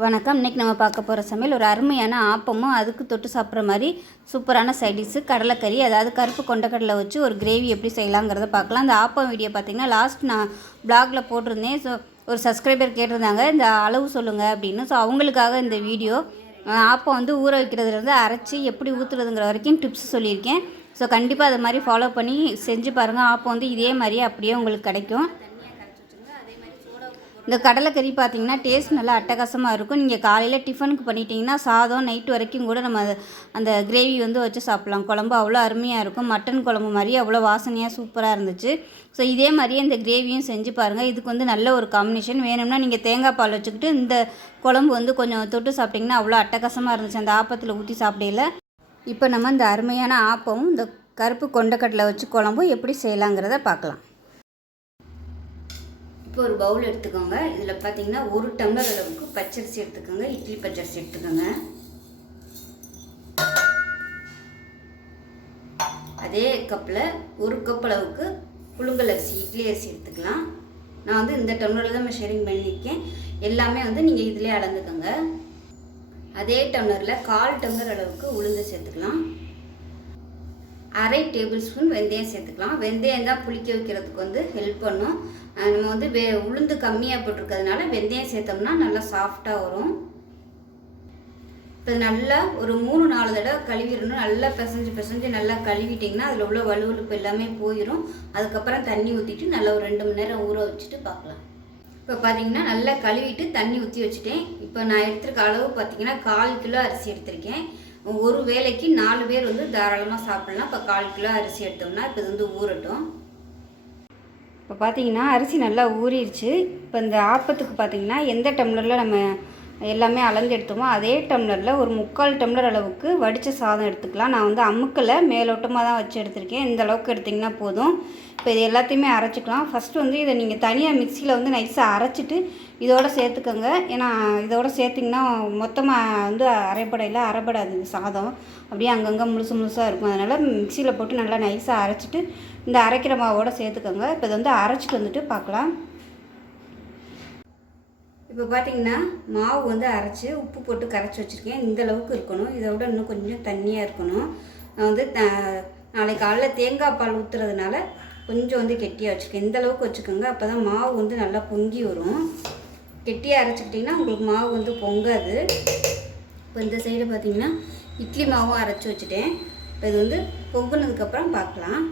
வணக்கம். இன்றைக்கி நம்ம பார்க்க போகிற சமையல் ஒரு அருமையான ஆப்பமும் அதுக்கு தொட்டு சாப்பிட்ற மாதிரி சூப்பரான சைடிஷ்ஷு கடலைக்கறி, அதாவது கருப்பு கொண்டக்கடலை வச்சு ஒரு கிரேவி எப்படி செய்யலாங்கிறத பார்க்கலாம். இந்த ஆப்பம் வீடியோ பார்த்திங்கன்னா லாஸ்ட் நான் ப்ளாகில் போட்டிருந்தேன். ஸோ ஒரு சப்ஸ்கிரைபர் கேட்டிருந்தாங்க இந்த அளவு சொல்லுங்கள் அப்படின்னு. ஸோ அவங்களுக்காக இந்த வீடியோ. ஆப்பம் வந்து ஊற வைக்கிறதுலேருந்து அரைச்சி எப்படி ஊற்றுறதுங்கிற வரைக்கும் டிப்ஸ் சொல்லியிருக்கேன். ஸோ கண்டிப்பாக அதை மாதிரி ஃபாலோ பண்ணி செஞ்சு பாருங்கள். ஆப்பம் வந்து இதே மாதிரியே அப்படியே உங்களுக்கு கிடைக்கும். இந்த கடலைக்கறி பார்த்திங்கன்னா டேஸ்ட் நல்லா அட்டகாசமாக இருக்கும். நீங்கள் காலையில் டிஃபனுக்கு பண்ணிட்டீங்கன்னா சாதம் நைட்டு வரைக்கும் கூட நம்ம அந்த கிரேவி வந்து வச்சு சாப்பிட்லாம். குழம்பு அவ்வளோ அருமையாக இருக்கும். மட்டன் குழம்பு மாதிரி அவ்வளோ வாசனையாக சூப்பராக இருந்துச்சு. ஸோ இதே மாதிரியே இந்த கிரேவியும் செஞ்சு பாருங்கள். இதுக்கு வந்து நல்ல ஒரு காம்பினேஷன். வேணும்னா நீங்கள் தேங்காய் பால் வச்சுக்கிட்டு இந்த குழம்பு வந்து கொஞ்சம் தொட்டு சாப்பிட்டிங்கன்னா அவ்வளோ அட்டகாசமாக இருந்துச்சு அந்த ஆப்பத்தில் ஊற்றி சாப்பிடையில. இப்போ நம்ம இந்த அருமையான ஆப்பமும் இந்த கருப்பு கொண்டக்கடலை வச்சு குழம்பும் எப்படி செய்யலாங்கிறத பார்க்கலாம். இப்போ ஒரு பவுல் எடுத்துக்கோங்க. இதில் பார்த்தீங்கன்னா 1 டம்ளர் அளவுக்கு பச்சரிசி எடுத்துக்கோங்க. இட்லி பச்சரிசி எடுத்துக்கோங்க. அதே கப்பில் 1 கப் அளவுக்கு புழுங்கல் அரிசி, இட்லி அரிசி எடுத்துக்கலாம். நான் வந்து இந்த டம்ளரில் தான் ஷேரிங் பண்ணியிருக்கேன். எல்லாமே வந்து நீங்கள் இதிலே அளந்துக்கோங்க. அதே டம்ளரில் 1/4 டம்ளர் அளவுக்கு உளுந்து சேர்த்துக்கலாம். 1/2 டேபிள் ஸ்பூன் வெந்தயம் சேர்த்துக்கலாம். வெந்தயம் தான் புளிக்க வைக்கிறதுக்கு வந்து ஹெல்ப் பண்ணும். நம்ம வந்து உளுந்து கம்மியாக போட்டிருக்கிறதுனால வெந்தயம் சேர்த்தோம்னா நல்லா சாஃப்டாக வரும். இப்போ நல்லா ஒரு 3-4 தடவை கழுவிடணும். நல்லா பிசைஞ்சு நல்லா கழுவிட்டிங்கன்னா அதில் உள்ள வலுவலுப்பு எல்லாமே போயிடும். அதுக்கப்புறம் தண்ணி ஊற்றிட்டு நல்லா ஒரு 2 மணி நேரம் ஊற வச்சுட்டு பார்க்கலாம். இப்போ பார்த்தீங்கன்னா நல்லா கழுவிட்டு தண்ணி ஊற்றி வச்சுட்டேன். இப்போ நான் எடுத்துருக்க அளவு பார்த்தீங்கன்னா 1/4 கிலோ அரிசி எடுத்திருக்கேன். ஒரு வேளைக்கு 4 பேர் வந்து தாராளமாக சாப்பிட்லாம். இப்போ 1/4 கிலோ அரிசி எடுத்தோம்னா இப்போ இது வந்து ஊறட்டும். இப்போ பார்த்தீங்கன்னா அரிசி நல்லா ஊறிடுச்சு. இப்போ இந்த ஆப்பத்துக்கு பார்த்தீங்கன்னா எந்த டம்ளரில் நம்ம எல்லாமே அளந்து எடுத்தோமோ அதே டம்ளரில் ஒரு 3/4 டம்ளர் அளவுக்கு வடித்த சாதம் எடுத்துக்கலாம். நான் வந்து அமுக்கில் மேலோட்டமாக தான் வச்சு எடுத்திருக்கேன். இந்த அளவுக்கு எடுத்திங்கன்னா போதும். இப்போ இது எல்லாத்தையுமே அரைச்சிக்கலாம். ஃபஸ்ட்டு வந்து இதை நீங்கள் தனியாக மிக்சியில் வந்து நைஸாக அரைச்சிட்டு இதோடு சேர்த்துக்கோங்க. ஏன்னா இதோடு சேர்த்திங்கன்னா மொத்தமாக வந்து அரைப்படாது இது சாதம். அப்படியே அங்கங்கே முழுசாக இருக்கும். அதனால் மிக்சியில் போட்டு நல்லா நைஸாக அரைச்சிட்டு இந்த அரைக்கிற மாவோடு சேர்த்துக்கோங்க. இப்போ இதை வந்து அரைச்சிட்டு வந்துட்டு பார்க்கலாம். இப்போ பார்த்திங்கன்னா மாவு வந்து அரைச்சி உப்பு போட்டு கரைச்சி வச்சுருக்கேன். இந்த அளவுக்கு இருக்கணும். இதை விட இன்னும் கொஞ்சம் தண்ணியாக இருக்கணும். நான் வந்து நாளைக்கு காலைல தேங்காய் பால் ஊற்றுறதுனால கொஞ்சம் வந்து கெட்டியாக வச்சுருக்கேன். இந்த அளவுக்கு வச்சுக்கோங்க. அப்போ தான் மாவு வந்து நல்லா பொங்கி வரும். கெட்டியாக அரைச்சிக்கிட்டிங்கன்னா உங்களுக்கு மாவு வந்து பொங்காது. இப்போ இந்த சைடு பார்த்திங்கன்னா இட்லி மாவும் அரைச்சி வச்சுட்டேன். இப்போ இது வந்து பொங்குனதுக்கப்புறம் பார்க்கலாம்.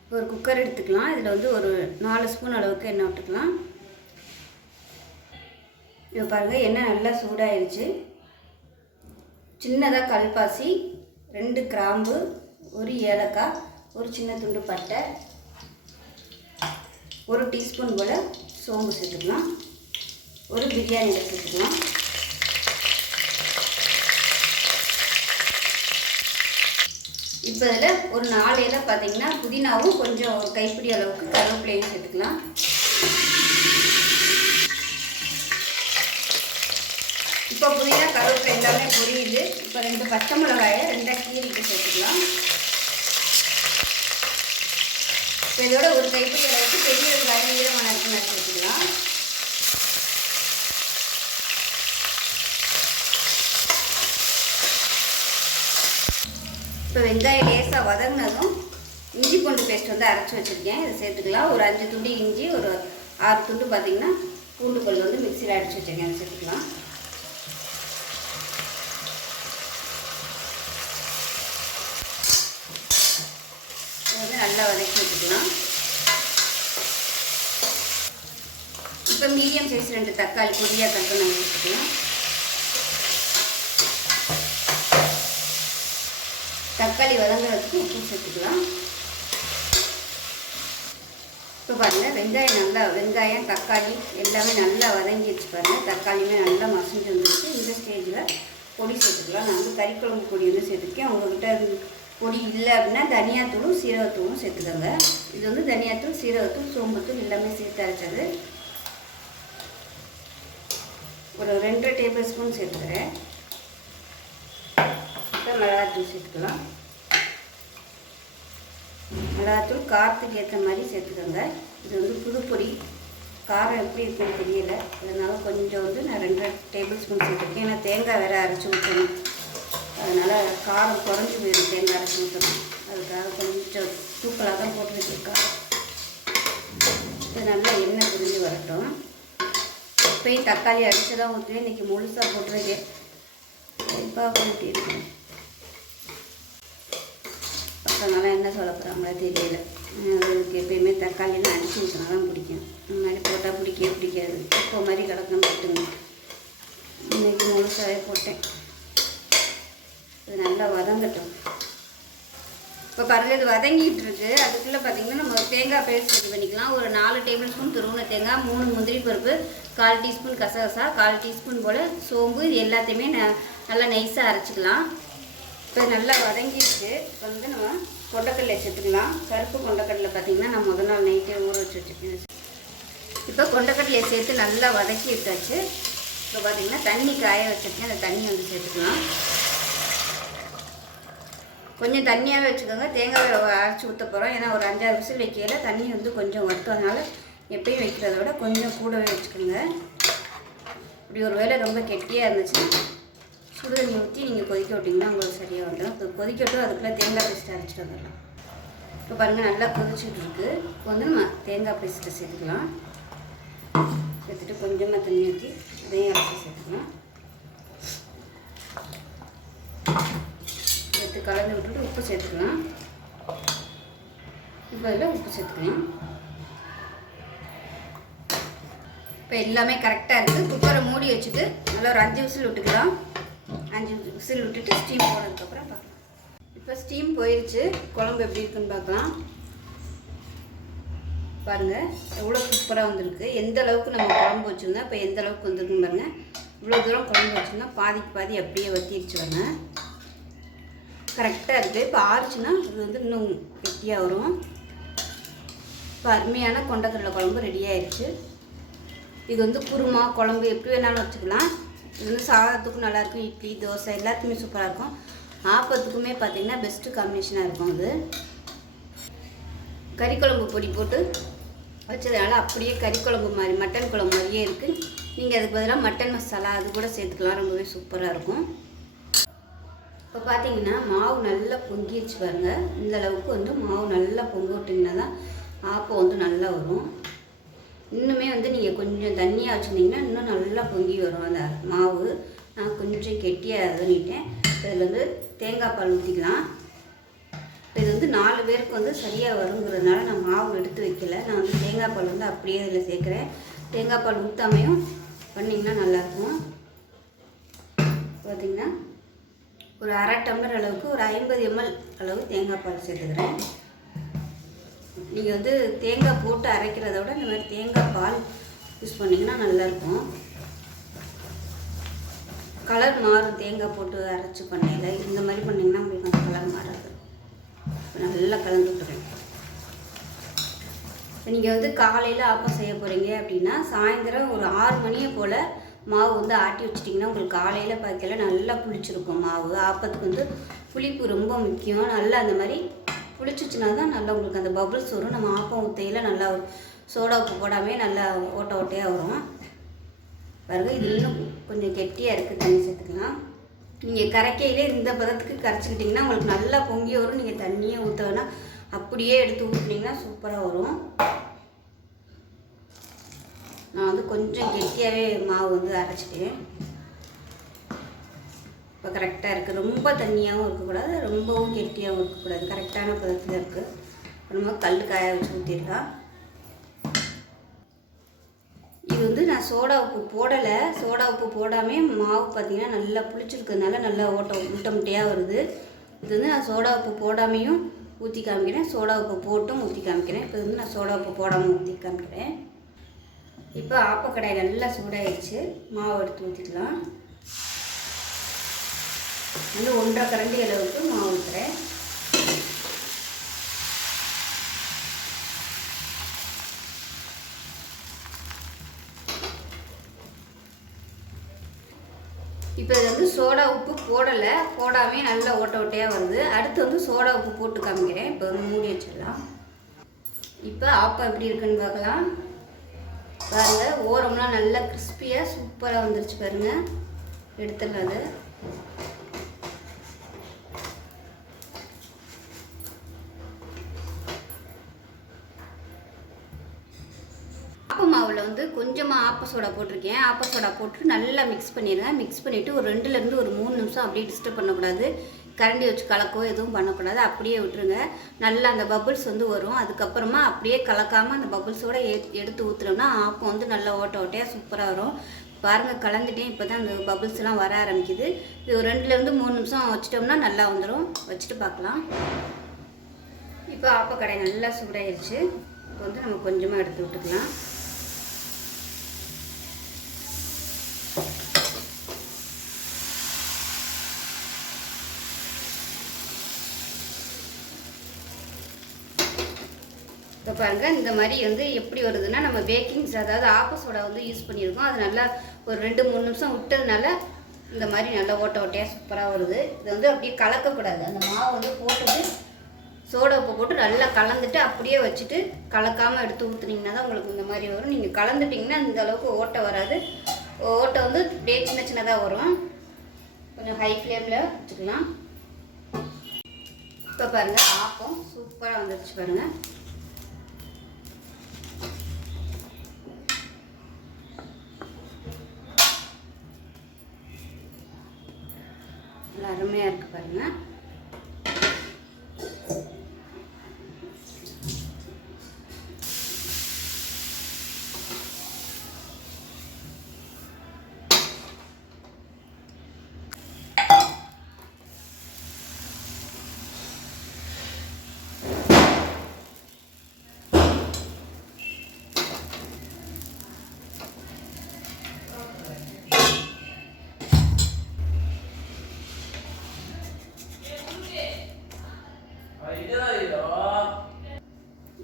இப்போ ஒரு குக்கர் எடுத்துக்கலாம். இதில் வந்து ஒரு 4 ஸ்பூன் அளவுக்கு எண்ணெய் விட்டுக்கலாம். இப்போ பாருங்கள் எண்ணெய் நல்லா சூடாகிடுச்சு. சின்னதாக கல்பாசி, 2 கிராம்பு, 1 ஏலக்காய், ஒரு சின்ன துண்டு பட்டை, 1 டீஸ்பூன் போல் சோம்பு சேர்த்துக்கலாம். ஒரு பிரியாணியில் சேர்த்துக்கலாம். இப்போ இதில் ஒரு 4 இலை பார்த்திங்கன்னா புதினாவும் கொஞ்சம் ஒரு கைப்பிடி அளவுக்கு கருவேப்பிலையும் சேர்த்துக்கலாம். இப்போ புதினா கருவேப்பிலை எல்லாமே பொரியுது. இப்போ 2 பச்சை மிளகாயை 2 கீரிட்டு சேர்த்துக்கலாம். இப்போ இதோட ஒரு கைப்பிடி அளவுக்கு பெரிய வெங்காயம் ஈரமான இருக்குன்னு சேர்த்துக்கலாம். இப்போ வெங்காயம் லேசாக வதங்கினதும் இஞ்சி பூண்டு பேஸ்ட் வந்து அரைச்சி வச்சுருக்கேன். இதை சேர்த்துக்கலாம். ஒரு 5 துண்டு இஞ்சி, ஒரு 6 துண்டு பார்த்திங்கன்னா பூண்டு பல் வந்து மிக்சியில் அடித்து வச்சுருக்கேன். அதை சேர்த்துக்கலாம். வந்து நல்லா வதக்கி வச்சுக்கலாம். இப்போ மீடியம் சைஸ் 2 தக்காளி பொடியாக கட் பண்ணி வச்சுக்கலாம். தக்காளி வதங்குறதுக்கு உப்பு சேர்த்துக்கலாம். இப்போ பாருங்கள் வெங்காயம் தக்காளி எல்லாமே நல்லா வதங்கிடுச்சு. பாருங்கள் தக்காளியுமே நல்லா மசிஞ்சு வந்துடுச்சு. இந்த ஸ்டேஜில் பொடி சேர்த்துக்கலாம். நான் வந்து கறிக்குழம்பு பொடி வந்து சேர்த்துருக்கேன். உங்கள்கிட்ட பொடி இல்லை அப்படின்னா தனியாத்தூளும் சீரகத்தூளும் சேர்த்துக்கோங்க. இது வந்து தனியாத்தூள், சீரகத்தூள், சோம்புத்தூள் எல்லாமே சேர்த்து அரைச்சது. ஒரு 2 டேபிள் ஸ்பூன் சேர்த்துக்கிறேன். இப்போ மிளகாத்தூள் சேர்த்துக்கலாம். மிளகாத்தூள் காரத்துக்கு ஏற்ற மாதிரி சேர்த்துக்கோங்க. இது வந்து புதுப்பொடி. காரம் எப்படி இருக்குன்னு தெரியல. அதனால் கொஞ்சம் வந்து நான் 2 டேபிள் ஸ்பூன் சேர்த்துருக்கேன். ஏன்னா தேங்காய் வேறு அரைச்சி ஊற்றணும். அதனால் காரம் குறைஞ்சி போயிடும் தேங்காய் அரைச்சி ஊற்றணும். அதுக்காக கொஞ்சம் தூக்கலாக தான் போட்டு வச்சுருக்காங்க. இது நல்லா எண்ணெய் பிரிஞ்சு வரட்டும். இப்போயும் தக்காளி அடித்து தான் ஊற்றுவேன். இன்றைக்கி முழுசாக போட்டுருக்கேன். இப்போ ஊட்டியிருக்கேன். பசங்களாம் என்ன சொல்ல போகிறாங்களோ தெரியல. அதுக்கு எப்பயுமே தக்காளியெல்லாம் அடித்து ஊற்றினா தான் பிடிக்கும். இந்த மாதிரி போட்டால் பிடிக்காது. இப்போ மாதிரி கிடக்கணும் போட்டுங்க. இன்றைக்கி முழுசாகவே போட்டேன். இது நல்லா வதங்கட்டும். இப்போ பாருங்கள், இது வதங்கிட்டு இருக்கு. அதுக்குள்ளே பார்த்திங்கன்னா நம்ம தேங்காய் பேஸ்ட் ரெடி பண்ணிக்கலாம். ஒரு 4 டேபிள் ஸ்பூன் துருவின தேங்காய், 3 முந்திரி பருப்பு, 1/4 டீஸ்பூன் கசகசா, 1/4 டீஸ்பூன் போல் சோம்பு, இது எல்லாத்தையுமே நல்லா நைஸாக அரைச்சிக்கலாம். இப்போ நல்லா வதங்கிட்டு இப்போ வந்து நம்ம கொண்டக்கடலை சேர்த்துக்கலாம். கருப்பு கொண்டக்கடலை பார்த்திங்கன்னா நான் முதல் நாள் நைட்டே ஊற வச்சுருக்கேன். இப்போ கொண்டக்கடலையை சேர்த்து நல்லா வதக்கி விட்டாச்சு. இப்போ பார்த்திங்கன்னா தண்ணி காய வச்சுருக்கேன். அந்த தண்ணி வந்து சேர்த்துக்கலாம். கொஞ்சம் தண்ணியாகவே வச்சுக்கோங்க. தேங்காய் அரைச்சி ஊற்ற போகிறோம். ஏன்னா ஒரு 5-6 விசில் வைக்கல. தண்ணி வந்து கொஞ்சம் வறுத்ததுனால எப்பயும் வைக்கிறத விட கொஞ்சம் கூடவே வச்சுக்கோங்க. இப்படி ஒரு வேளை ரொம்ப கெட்டியாக இருந்துச்சு, சுடு தண்ணி ஊற்றி நீங்கள் கொதிக்க விட்டிங்கன்னா உங்களுக்கு சரியாக வந்துடும். இப்போ கொதிக்கட்டும். அதுக்குள்ளே தேங்காய் பேஸ்ட் அரைச்சிட்டு வந்துடலாம். இப்போ பாருங்கள், நல்லா கொதிச்சுட்டு இருக்குது. இப்போ வந்து நம்ம தேங்காய் பேஸ்ட்டை சேர்த்துக்கலாம். சேர்த்துட்டு கொஞ்சமாக தண்ணி ஊற்றி அதையும் அரைச்சி சேர்த்துக்கலாம். சேர்த்து கலந்து விட்டுட்டு உப்பு சேர்த்துக்கலாம். இப்போ அதில் உப்பு சேர்த்துக்கலாம். இப்போ எல்லாமே கரெக்டாக இருக்குது. குக்கரை மூடி வச்சுட்டு நல்லா ஒரு 5 விசில் விட்டுக்கலாம். 5 விசில் விட்டுட்டு ஸ்டீம் போனதுக்கப்புறம் பார்க்கலாம். இப்போ ஸ்டீம் போயிடுச்சு. குழம்பு எப்படி இருக்குன்னு பார்க்கலாம். பாருங்கள், எவ்வளோ சூப்பராக வந்திருக்கு. எந்த அளவுக்கு நம்ம குழம்பு வச்சுருந்தோம் இப்போ எந்த அளவுக்கு வந்துருக்குன்னு பாருங்கள். இவ்வளோ தூரம் குழம்பு வச்சுருந்தோம், பாதிக்கு பாதி அப்படியே வற்றிடுச்சுவாங்க. கரெக்டாக இருக்குது. இப்போ ஆறுச்சுன்னா இது வந்து இன்னும் கெட்டியாக வரும். இப்போ அருமையான கொண்டக்கடலை குழம்பு ரெடி ஆயிடுச்சு. இது வந்து குருமா குழம்பு எப்படி வேணாலும் வச்சுக்கலாம். இது வந்து சாதத்துக்கும் நல்லாயிருக்கும். இட்லி தோசை எல்லாத்துக்குமே சூப்பராக இருக்கும். ஆப்பத்துக்குமே பார்த்திங்கன்னா பெஸ்ட்டு காம்பினேஷனாக இருக்கும். அது கறி குழம்பு பொடி போட்டு வச்சதுனால அப்படியே கறி குழம்பு மாதிரி மட்டன் குழம்பு மாதிரியே இருக்குது. நீங்கள் அதுக்கு பதிலாக மட்டன் மசாலா அது கூட சேர்த்துக்கலாம். ரொம்பவே சூப்பராக இருக்கும். இப்போ பார்த்தீங்கன்னா மாவு நல்லா பொங்கிடுச்சு பாருங்கள். இந்த அளவுக்கு வந்து மாவு நல்லா பொங்க விட்டிங்கன்னா தான் ஆப்பம் வந்து நல்லா வரும். இன்னுமே வந்து நீங்கள் கொஞ்சம் தண்ணியாக வச்சுருந்தீங்கன்னா இன்னும் நல்லா பொங்கி வரும் அந்த மாவு. நான் கொஞ்சம் கெட்டியாக பண்ணிட்டேன். இதில் வந்து தேங்காய் பால் ஊற்றிக்கலாம். இது வந்து 4 பேருக்கு வந்து சரியாக வருங்கிறதுனால நான் மாவு எடுத்து வைக்கல. நான் வந்து தேங்காய் பால் வந்து அப்படியே இதில் சேர்க்குறேன். தேங்காய் பால் ஊற்றாமையும் பண்ணிங்கன்னா நல்லாயிருக்கும். பார்த்திங்கன்னா ஒரு 1/2 டம்ளர் அளவுக்கு ஒரு 50 ml அளவு தேங்காய் பால் சேர்த்துக்கிறேன். நீங்கள் வந்து தேங்காய் போட்டு அரைக்கிறத விட இந்த மாதிரி தேங்காய் பால் யூஸ் பண்ணிங்கன்னா நல்லாயிருக்கும். கலர் மாறும். தேங்காய் போட்டு அரைச்சி பண்ணையில் இந்த மாதிரி பண்ணிங்கன்னா உங்களுக்கு அந்த கலர் மாறாது. நல்லா கலந்து விட்டுறேன். நீங்கள் வந்து காலையில் ஆப்பம் செய்ய போகிறீங்க அப்படின்னா சாயந்தரம் ஒரு 6 மணியை போல் மாவு வந்து ஆட்டி வச்சிட்டிங்கன்னா உங்களுக்கு காலையில் பார்க்கல நல்லா புளிச்சிருக்கும் மாவு. ஆப்பத்துக்கு வந்து புளிப்பு ரொம்ப முக்கியம். நல்லா அந்த மாதிரி புளிச்சிச்சுனா தான் நல்லா உங்களுக்கு அந்த பபுள்ஸ் வரும். நம்ம ஆப்பம் ஊற்றையில் நல்லா சோடா உப்பு போடாமல் நல்லா ஓட்டையாக வரும். பாருங்க, இது இன்னும் கொஞ்சம் கெட்டியாக இருக்குது. தண்ணி சேர்த்துக்கலாம். நீங்கள் கரைக்கையிலே இந்த பதத்துக்கு கரைச்சிக்கிட்டிங்கன்னா உங்களுக்கு நல்லா பொங்கி வரும். நீங்கள் தண்ணியே ஊற்ற வேணால் அப்படியே எடுத்து ஊற்றினீங்கன்னா சூப்பராக வரும். நான் வந்து கொஞ்சம் கெட்டியாகவே மாவு வந்து அரைச்சிட்டேன். இப்போ கரெக்டாக இருக்குது. ரொம்ப தண்ணியாகவும் இருக்கக்கூடாது, ரொம்பவும் கெட்டியாகவும் இருக்கக்கூடாது. கரெக்டான பதத்தில் இருக்குது. நம்ம கல் காய வச்சு ஊற்றிடலாம். இது வந்து நான் சோடா உப்பு போடலை. சோடா உப்பு போடாமல் மாவு பார்த்திங்கன்னா நல்லா புளிச்சிருக்கிறதுனால நல்லா முட்டை முட்டையாக வருது. இது வந்து நான் சோடா உப்பு போடாமையும் ஊற்றி காமிக்கிறேன், சோடா உப்பு போட்டும் ஊற்றி காமிக்கிறேன். இப்போ வந்து நான் சோடா உப்பு போடாமல் ஊற்றி காமிக்கிறேன். இப்போ ஆப்பக்கடாய் நல்லா சூடாகிடுச்சு. மாவு எடுத்து ஊற்றிக்கலாம். வந்து 1.5 கரண்டி அளவுக்கு மாவு ஊற்றுறேன். இப்போ இது வந்து சோடா உப்பு போடாமே நல்லா ஓட்டையாக வருது. அடுத்து வந்து சோடா உப்பு போட்டு காமிக்கிறேன். இப்போ வந்து மூடி வச்சிடலாம். இப்போ ஆப்பம் எப்படி இருக்குன்னு பார்க்கலாம். பாருங்கள் ஓரம்லாம் நல்லா கிறிஸ்பியாக சூப்பராக வந்துருச்சு பாருங்கள். எடுத்துடலாம் அது. ஆப்ப மாவில் வந்து கொஞ்சமாக ஆப்ப சோடா போட்டிருக்கேன். ஆப்ப சோடா போட்டு நல்லா மிக்ஸ் பண்ணிடுங்க. மிக்ஸ் பண்ணிவிட்டு ஒரு 2லேருந்து ஒரு 3 நிமிஷம் அப்படியே டிஸ்டர்ப் பண்ணக்கூடாது. கரண்டி வச்சு கலக்கோ எதுவும் பண்ணக்கூடாது. அப்படியே விட்டுருங்க. நல்லா அந்த பபுள்ஸ் வந்து வரும். அதுக்கப்புறமா அப்படியே கலக்காமல் அந்த பபுள்ஸோடு எடுத்து ஊற்றுனோம்னா ஆப்பம் வந்து நல்லா ஓட்ட ஓட்டையாக சூப்பராக வரும். பாருங்கள் கலந்துட்டேன். இப்போ தான் அந்த பபுள்ஸ்லாம் வர ஆரம்பிக்குது. இது ஒரு 2லேருந்து 3 நிமிஷம் வச்சிட்டோம்னா நல்லா வந்துடும். வச்சுட்டு பார்க்கலாம். இப்போ ஆப்பக்கடை நல்லா சூடாயிருச்சு. இப்போ வந்து நம்ம கொஞ்சமாக எடுத்து விட்டுக்கலாம். இப்போ பாருங்கள் இந்த மாதிரி வந்து எப்படி வருதுன்னா நம்ம பேக்கிங்ஸ் அதாவது ஆப்ப சோடா வந்து யூஸ் பண்ணியிருக்கோம். அது நல்லா ஒரு 2-3 நிமிஷம் விட்டதுனால இந்த மாதிரி நல்லா ஓட்ட ஓட்டையாக சூப்பராக வருது. இது வந்து அப்படியே கலக்கக்கூடாது. அந்த மாவை வந்து போட்டுட்டு சோடா உப்பு போட்டு நல்லா கலந்துட்டு அப்படியே வச்சுட்டு கலக்காமல் எடுத்து ஊற்றுனீங்கன்னா தான் உங்களுக்கு இந்த மாதிரி வரும். நீங்கள் கலந்துட்டிங்கன்னா இந்த அளவுக்கு ஓட்டை வராது. ஓட்டை வந்து அப்படியே சின்ன சின்னதாக வரும். கொஞ்சம் ஹை ஃப்ளேமில் வச்சுக்கலாம். இப்போ பாருங்கள் ஆப்பம் சூப்பராக வந்துடுச்சு பாருங்கள். அருமையாக இருக்குது பாருங்கள்.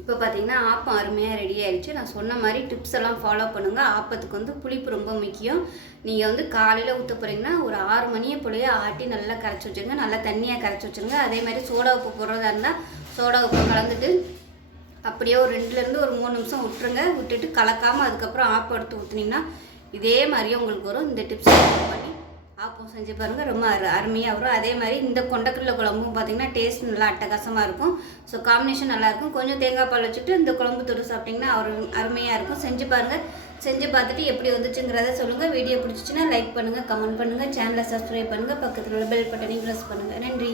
இப்போ பார்த்தீங்கன்னா ஆப்பம் அருமையாக ரெடி ஆகிடுச்சு. நான் சொன்ன மாதிரி டிப்ஸ் எல்லாம் ஃபாலோ பண்ணுங்கள். ஆப்பத்துக்கு வந்து புளிப்பு ரொம்ப முக்கியம். நீங்கள் வந்து காலையில் ஊற்ற போகிறீங்கன்னா ஒரு 6 மணியை போலயே ஆட்டி நல்லா கரைச்சி வச்சுருங்க. நல்லா தண்ணியாக கரைச்சி வச்சுருங்க. அதே மாதிரி சோடா உப்பு போடுறதா இருந்தால் சோடா உப்பு கலந்துட்டு அப்படியே ஒரு 2லேருந்து ஒரு 3 நிமிஷம் விட்டுருங்க. விட்டுட்டு கலக்காமல் அதுக்கப்புறம் ஆப்பம் எடுத்து ஊற்றுனீங்கன்னா இதே மாதிரியே உங்களுக்கு வரும். இந்த டிப்ஸ் பண்ணி ஆப்பம் செஞ்சு பாருங்கள். ரொம்ப அருமையாக வரும். அதே மாதிரி இந்த கொண்டக்கடலை குழம்பும் பார்த்திங்கன்னா டேஸ்ட் நல்லா அட்டகாசமாக இருக்கும். ஸோ காம்பினேஷன் நல்லாயிருக்கும். கொஞ்சம் தேங்காய் பால் வச்சுட்டு இந்த குழம்பு தொட்டு சாப்பிட்டிங்கன்னா அருமையாக இருக்கும். செஞ்சு பாருங்கள். செஞ்சு பார்த்துட்டு எப்படி வந்துச்சுங்கிறத சொல்லுங்கள். வீடியோ பிடிச்சிச்சின்னா லைக் பண்ணுங்கள், கமெண்ட் பண்ணுங்கள், சேனலை சப்ஸ்கிரைப் பண்ணுங்கள், பக்கத்தில் உள்ள பெல் பட்டனையும் ப்ரெஸ் பண்ணுங்கள். நன்றி.